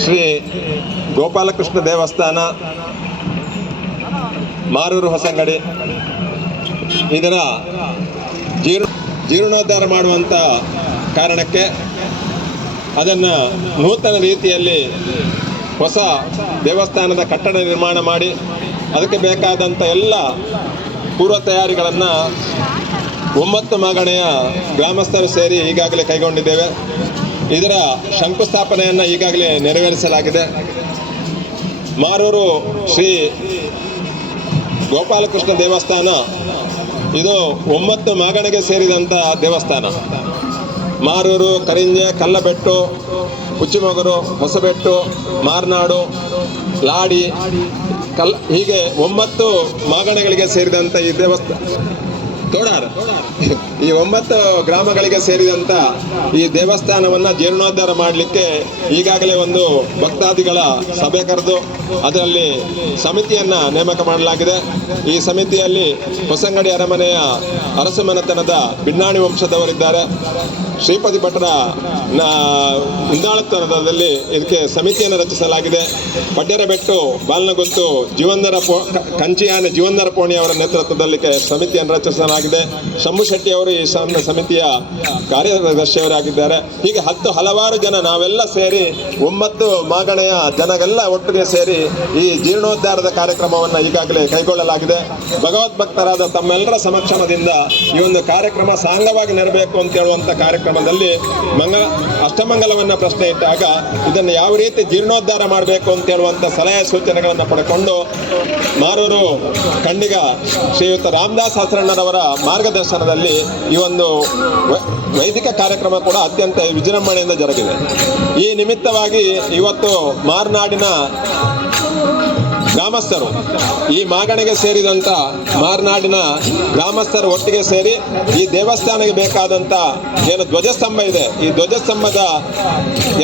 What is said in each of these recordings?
ಶ್ರೀ ಗೋಪಾಲಕೃಷ್ಣ ದೇವಸ್ಥಾನ ಮಾರೂರು ಹೊಸಂಗಡಿ ಇದರ ಜೀರ್ಣೋದ್ಧಾರ ಮಾಡುವಂಥ ಕಾರಣಕ್ಕೆ ಅದನ್ನು ನೂತನ ರೀತಿಯಲ್ಲಿ ಹೊಸ ದೇವಸ್ಥಾನದ ಕಟ್ಟಡ ನಿರ್ಮಾಣ ಮಾಡಿ ಅದಕ್ಕೆ ಬೇಕಾದಂಥ ಎಲ್ಲ ಪೂರ್ವ ತಯಾರಿಗಳನ್ನು 9 ಮಾಗಣೆಯ ಗ್ರಾಮಸ್ಥರು ಸೇರಿ ಈಗಾಗಲೇ ಕೈಗೊಂಡಿದ್ದೇವೆ. ಇದರ ಶಂಕುಸ್ಥಾಪನೆಯನ್ನು ಈಗಾಗಲೇ ನೆರವೇರಿಸಲಾಗಿದೆ. ಮಾರೂರು ಶ್ರೀ ಗೋಪಾಲಕೃಷ್ಣ ದೇವಸ್ಥಾನ ಇದು 9 ಮಾಗಣೆಗೆ ಸೇರಿದಂಥ ದೇವಸ್ಥಾನ. ಮಾರೂರು, ಕರಿಂಜೆ, ಕಲ್ಲಬೆಟ್ಟು, ಕುಚ್ಚಿಮೊಗರು, ಹೊಸಬೆಟ್ಟು, ಮಾರ್ನಾಡು, ಲಾಡಿ, ಹೀಗೆ 9 ಮಾಗಣಗಳಿಗೆ ಸೇರಿದಂಥ ಈ ದೇವಸ್ಥಾನ ತೋಡಾರ ಈ 9 ಗ್ರಾಮಗಳಿಗೆ ಸೇರಿದಂಥ ಈ ದೇವಸ್ಥಾನವನ್ನು ಜೀರ್ಣೋದ್ಧಾರ ಮಾಡಲಿಕ್ಕೆ ಈಗಾಗಲೇ ಒಂದು ಭಕ್ತಾದಿಗಳ ಸಭೆ ಕರೆದು ಅದರಲ್ಲಿ ಸಮಿತಿಯನ್ನು ನೇಮಕ ಮಾಡಲಾಗಿದೆ. ಈ ಸಮಿತಿಯಲ್ಲಿ ಹೊಸಂಗಡಿ ಅರಮನೆಯ ಅರಸು ಮನೆತನದ ಬಿನ್ನಾಣಿ ವಂಶದವರಿದ್ದಾರೆ. ಶ್ರೀಪತಿ ಭಟ್ರ ಮುಂದಾಳತ್ವದಲ್ಲಿ ಇದಕ್ಕೆ ಸಮಿತಿಯನ್ನು ರಚಿಸಲಾಗಿದೆ. ಪಡ್ಯರಬೆಟ್ಟು, ಬಾಲ್ನಗುತ್ತು, ಕಂಚಿಯಾನೆ ಜೀವಂದರ ಪೋಣಿ ಅವರ ನೇತೃತ್ವದಲ್ಲಿ ಸಮಿತಿಯನ್ನು ರಚಿಸಲಾಗಿದೆ. ಶಂಭು ಶೆಟ್ಟಿ ಅವರು ಈ ಸಮಿತಿಯ ಕಾರ್ಯದರ್ಶಿಯವರಾಗಿದ್ದಾರೆ. ಹೀಗೆ ಹಲವಾರು ಜನ ನಾವೆಲ್ಲ ಸೇರಿ 9 ಮಾಗಣೆಯ ಜನಗೆಲ್ಲ ಒಟ್ಟಿಗೆ ಸೇರಿ ಈ ಜೀರ್ಣೋದ್ಧಾರದ ಕಾರ್ಯಕ್ರಮವನ್ನು ಈಗಾಗಲೇ ಕೈಗೊಳ್ಳಲಾಗಿದೆ. ಭಗವದ್ಭಕ್ತರಾದ ತಮ್ಮೆಲ್ಲರ ಸಮಕ್ಷಮದಿಂದ ಈ ಒಂದು ಕಾರ್ಯಕ್ರಮ ಸಾಂಗವಾಗಿ ನೆರಬೇಕು ಅಂತ ಹೇಳುವಂಥ ಕಾರ್ಯಕ್ರಮದಲ್ಲಿ ಅಷ್ಟಮಂಗಲವನ್ನು ಪ್ರಶ್ನೆ ಇಟ್ಟಾಗ ಇದನ್ನು ಯಾವ ರೀತಿ ಜೀರ್ಣೋದ್ಧಾರ ಮಾಡಬೇಕು ಅಂತ ಹೇಳುವಂಥ ಸಲಹೆ ಸೂಚನೆಗಳನ್ನು ಪಡ್ಕೊಂಡು ಮಾರೂರು ಖಂಡಿಗ ಶ್ರೀಯುತ ರಾಮದಾಸ್ ಹಸರಣ್ಣರವರ ಮಾರ್ಗದರ್ಶನದಲ್ಲಿ ಈ ಒಂದು ವೈದಿಕ ಕಾರ್ಯಕ್ರಮ ಕೂಡ ಅತ್ಯಂತ ವಿಜೃಂಭಣೆಯಿಂದ ಜರುಗಿದೆ. ಈ ನಿಮಿತ್ತವಾಗಿ ಇವತ್ತು ಮಾರ್ನಾಡಿನ ಗ್ರಾಮಸ್ಥರು, ಈ ಮಾಗಣೆಗೆ ಸೇರಿದಂಥ ಮಾರ್ನಾಡಿನ ಗ್ರಾಮಸ್ಥರು ಒಟ್ಟಿಗೆ ಸೇರಿ ಈ ದೇವಸ್ಥಾನಕ್ಕೆ ಬೇಕಾದಂಥ ಏನು ಧ್ವಜಸ್ತಂಭ ಇದೆ, ಈ ಧ್ವಜಸ್ತಂಭದ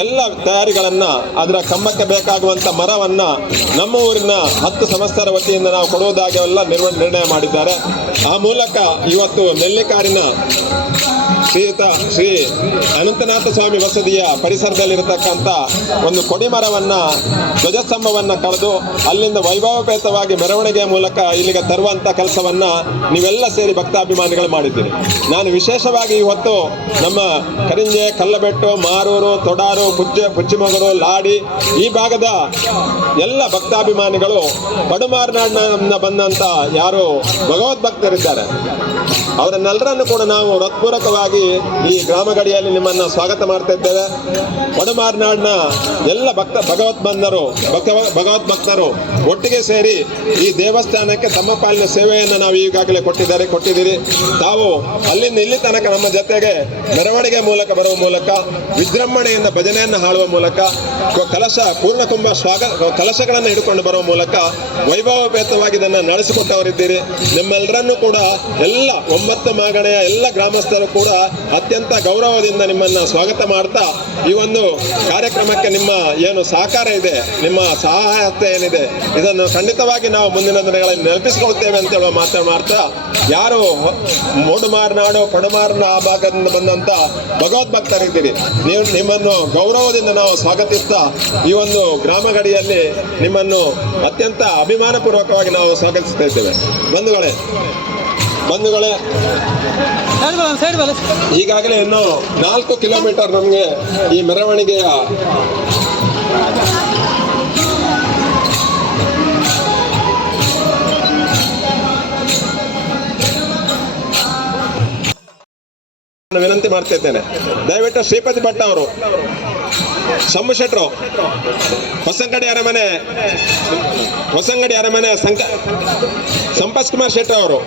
ಎಲ್ಲ ತಯಾರಿಗಳನ್ನು, ಅದರ ಕಂಬಕ್ಕೆ ಬೇಕಾಗುವಂಥ ಮರವನ್ನು ನಮ್ಮ ಊರಿನ 10 ಸಂಸ್ಥರ ವತಿಯಿಂದ ನಾವು ಕೊಡುವುದಾಗಿ ಎಲ್ಲ ನಿರ್ಣಯ ಮಾಡಿದ್ದಾರೆ. ಆ ಮೂಲಕ ಇವತ್ತು ನೆಲ್ಲಿಕಾರಿನ ಶ್ರೀ ಅನಂತನಾಥ ಸ್ವಾಮಿ ಬಸದಿಯ ಪರಿಸರದಲ್ಲಿರತಕ್ಕಂಥ ಒಂದು ಕೊಡಿಮರವನ್ನು, ಧ್ವಜಸ್ತಂಭವನ್ನು ಕಳೆದು ಅಲ್ಲಿಂದ ವೈಭವಪೇತವಾಗಿ ಮೆರವಣಿಗೆಯ ಮೂಲಕ ಇಲ್ಲಿಗೆ ತರುವಂಥ ಕೆಲಸವನ್ನು ನೀವೆಲ್ಲ ಸೇರಿ ಭಕ್ತಾಭಿಮಾನಿಗಳು ಮಾಡಿದ್ದೀರಿ. ನಾನು ವಿಶೇಷವಾಗಿ ಇವತ್ತು ನಮ್ಮ ಕರಿಂಜೆ, ಕಲ್ಲಬೆಟ್ಟು, ಮಾರೂರು, ತೊಡಾರು, ಪುಚ್ಚಿಮೊಗರು, ಲಾಡಿ ಈ ಭಾಗದ ಎಲ್ಲ ಭಕ್ತಾಭಿಮಾನಿಗಳು ಪಡುಮಾರ್ನಾಡಿನಿಂದ ಬಂದಂಥ ಯಾರು ಭಗವದ್ಭಕ್ತರಿದ್ದಾರೆ ಅವರನ್ನೆಲ್ಲರನ್ನು ಕೂಡ ನಾವು ಹೃತ್ಪೂರ್ವಕವಾಗಿ ಈ ಗ್ರಾಮ ಗಡಿಯಲ್ಲಿ ನಿಮ್ಮನ್ನು ಸ್ವಾಗತ ಮಾಡ್ತಾ ಇದ್ದೇವೆ. ಪಡುಮಾರ್ನಾಡಿನ ಎಲ್ಲ ಭಗವದ್ಭಕ್ತರು ಒಟ್ಟಿಗೆ ಸೇರಿ ಈ ದೇವಸ್ಥಾನಕ್ಕೆ ತಮ್ಮ ಪಾಲಿನ ಸೇವೆಯನ್ನು ನಾವು ಈಗಾಗಲೇ ಕೊಟ್ಟಿದ್ದೀರಿ. ತಾವು ಅಲ್ಲಿಂದ ಇಲ್ಲಿ ತನಕ ನಮ್ಮ ಜೊತೆಗೆ ಮೆರವಣಿಗೆ ಮೂಲಕ ಬರುವ ಮೂಲಕ, ವಿಜೃಂಭಣೆಯಿಂದ ಭಜನೆಯನ್ನು ಹಾಡುವ ಮೂಲಕ, ಪೂರ್ಣಕುಂಭ ಕಲಶಗಳನ್ನು ಹಿಡ್ಕೊಂಡು ಬರುವ ಮೂಲಕ ವೈಭವಪೇತವಾಗಿ ಇದನ್ನು ನಡೆಸಿಕೊಟ್ಟವರಿದ್ದೀರಿ. ನಿಮ್ಮೆಲ್ಲರನ್ನೂ ಕೂಡ ಎಲ್ಲ 9 ಮಾಗಣೆಯ ಎಲ್ಲ ಗ್ರಾಮಸ್ಥರು ಕೂಡ ಅತ್ಯಂತ ಗೌರವದಿಂದ ನಿಮ್ಮನ್ನು ಸ್ವಾಗತ ಮಾಡ್ತಾ ಈ ಒಂದು ಕಾರ್ಯಕ್ರಮಕ್ಕೆ ನಿಮ್ಮ ಏನು ಸಹಕಾರ ಇದೆ, ನಿಮ್ಮ ಸಹಾಯತೆ ಏನಿದೆ, ಇದನ್ನು ಖಂಡಿತವಾಗಿ ನಾವು ಮುಂದಿನ ದಿನಗಳಲ್ಲಿ ನೆನಪಿಸಿಕೊಳ್ತೇವೆ ಅಂತ ಹೇಳುವ ಮಾಡ್ತಾ ಯಾರು ಮೂಡುಮಾರ್ನಾಡು, ಪಡುಮಾರ್ನ ಆ ಭಾಗದಿಂದ ಬಂದಂಥ ಭಗವದ್ಭಕ್ತರಿದ್ದೀರಿ, ನಿಮ್ಮನ್ನು ಗೌರವದಿಂದ ನಾವು ಸ್ವಾಗತಿಸ್ತಾ ಈ ಒಂದು ಗ್ರಾಮ ಗಡಿಯಲ್ಲಿ ನಿಮ್ಮನ್ನು ಅತ್ಯಂತ ಅಭಿಮಾನಪೂರ್ವಕವಾಗಿ ನಾವು ಸ್ವಾಗತಿಸ್ತಾ ಇದ್ದೇವೆ. ಬಂಧುಗಳೇ, ಈಗಾಗಲೇ ಇನ್ನು 4 ಕಿಲೋಮೀಟರ್ ನಮಗೆ ಈ ಮೆರವಣಿಗೆಯ ವಿನಂತಿ ಮಾಡ್ತಾ ಇದ್ದೇನೆ. ದಯವಿಟ್ಟು ಶ್ರೀಪತಿ ಭಟ್ ಅವರು, ಶಂಭು ಶೆಟ್ರು, ಹೊಸಂಗಡಿ ಅರಮನೆ ಸಂಪತ್ ಕುಮಾರ್ ಶೆಟ್ಟಿ ಅವರು,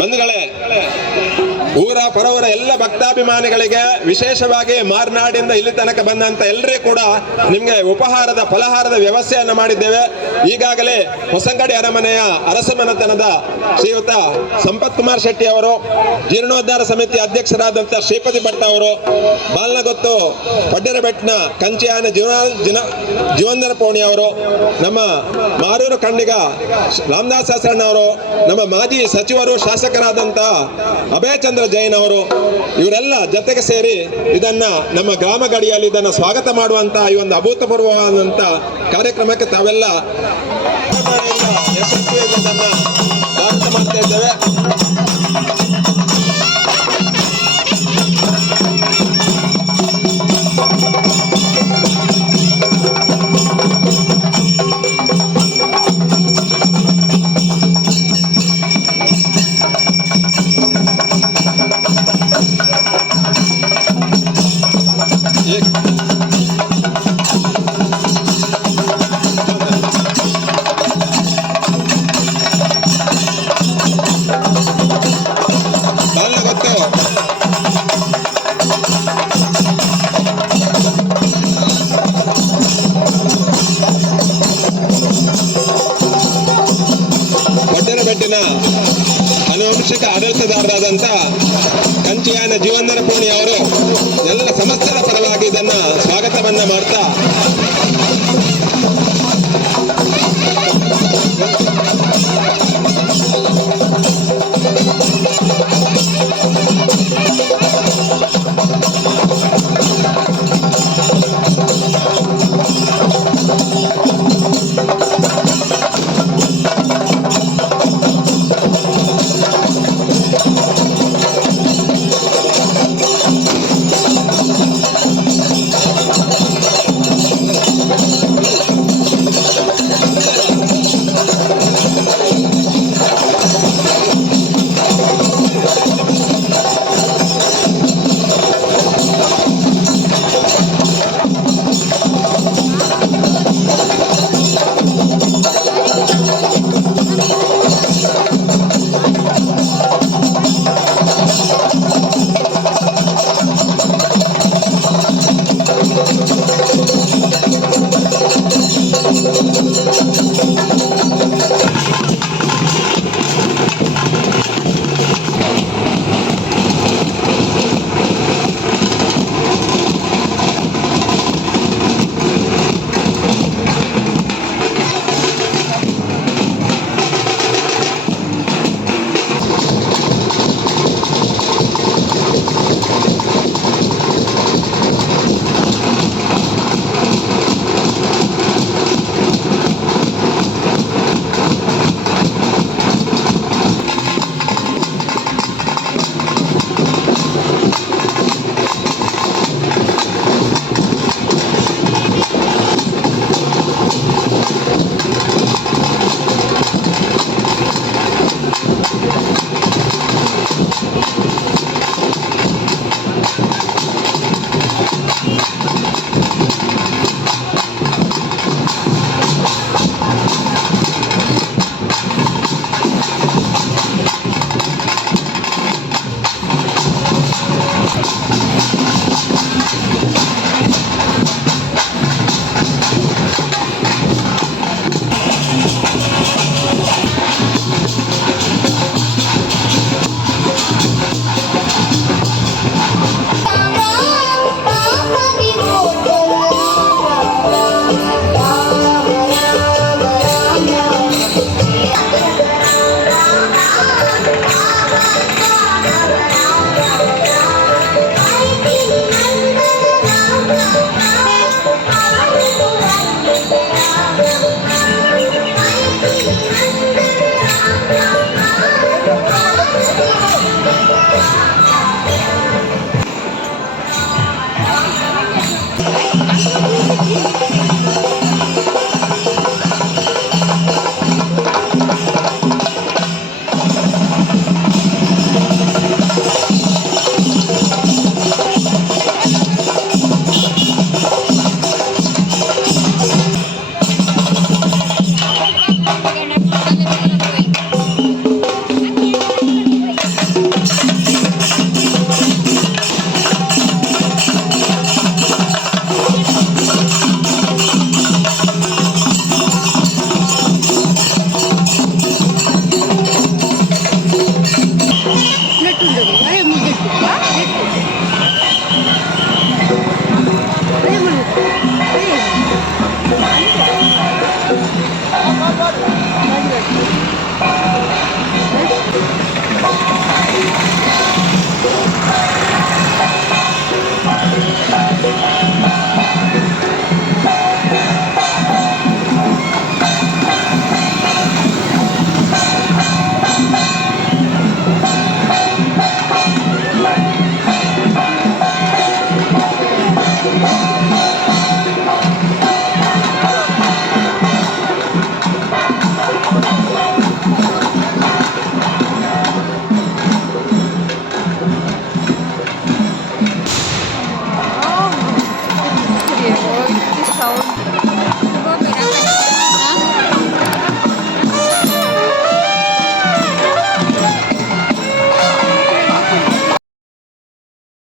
ಬಂಧುಗಳೇ, ಊರ ಪರವರ ಎಲ್ಲ ಭಕ್ತಾಭಿಮಾನಿಗಳಿಗೆ, ವಿಶೇಷವಾಗಿ ಮಾರ್ನಾಡಿಂದ ಇಲ್ಲಿ ತನಕ ಬಂದಂತ ಎಲ್ಲರಿಗೂ ಕೂಡ ನಿಮಗೆ ಫಲಹಾರದ ವ್ಯವಸ್ಥೆಯನ್ನು ಮಾಡಿದ್ದೇವೆ. ಈಗಾಗಲೇ ಹೊಸಂಗಡಿ ಅರಮನೆಯ ಅರಸಮನೆತನದ ಶ್ರೀಯುತ ಸಂಪತ್ ಕುಮಾರ್ ಶೆಟ್ಟಿ ಅವರು, ಜೀರ್ಣೋದ್ಧಾರ ಸಮಿತಿ ಅಧ್ಯಕ್ಷರಾದಂಥ ಶ್ರೀಪತಿ ಭಟ್ ಅವರು, ಬಾಲ್ನಗೊತ್ತು ಪಡ್ಡೆರಬೆಟ್ನ ಕಂಚಿಯಾನ ಜೀವಂದರ ಪೋಣಿ ಅವರು, ನಮ್ಮ ಮಾರೂರು ಖಂಡಿಗ ರಾಮದಾಸ್ ಅವರು, ನಮ್ಮ ಮಾಜಿ ಸಚಿವರು ಶಾಸಕರಾದಂಥ ಅಭಯಚಂದ್ರ ಜೈನ್ ಅವರು, ಇವರೆಲ್ಲ ಜೊತೆಗೆ ಸೇರಿ ಇದನ್ನ ನಮ್ಮ ಗ್ರಾಮ ಗಡಿಯಲ್ಲಿ ಇದನ್ನು ಸ್ವಾಗತ ಮಾಡುವಂತ ಈ ಒಂದು ಅಭೂತಪೂರ್ವವಾದಂತ ಕಾರ್ಯಕ್ರಮಕ್ಕೆ ತಾವೆಲ್ಲ ಯಶಸ್ವಿಯಾಗಿ ಇದನ್ನ ಸ್ವಾಗತ ಮಾಡ್ತಾ ಇದ್ದೇವೆ. ಬೆಟ್ಟಿನ ಆನುವಂಶಿಕ ಆಡಳಿತದಾರರಾದಂಥ ಕಂಚಿಯಾನ ಜೀವಂದರ ಪೂರ್ಣಿ ಅವರು